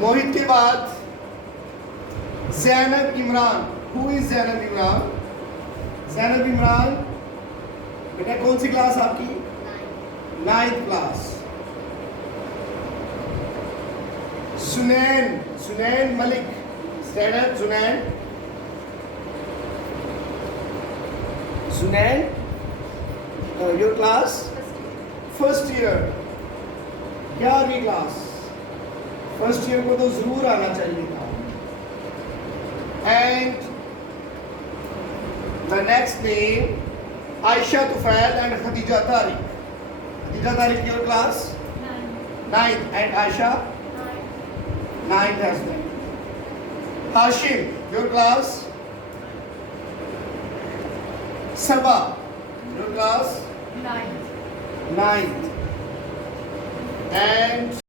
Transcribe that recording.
मोहित के बाद Zainab Imran. Who is Zainab Imran? Zainab Imran बेटा कौन सी क्लास आपकी? 9th class. Sunain Malik. Stand up, Sunain. Your class? First year. 11वीं क्लास. फर्स्ट ईयर को तो जरूर आना चाहिए था. And the next name, Aisha Tufail and Khadija Tariq. Khadija Tariq, your class? 9th. And Aisha? 9th as well. Hashim, your class? Sabah, your class? 9th. And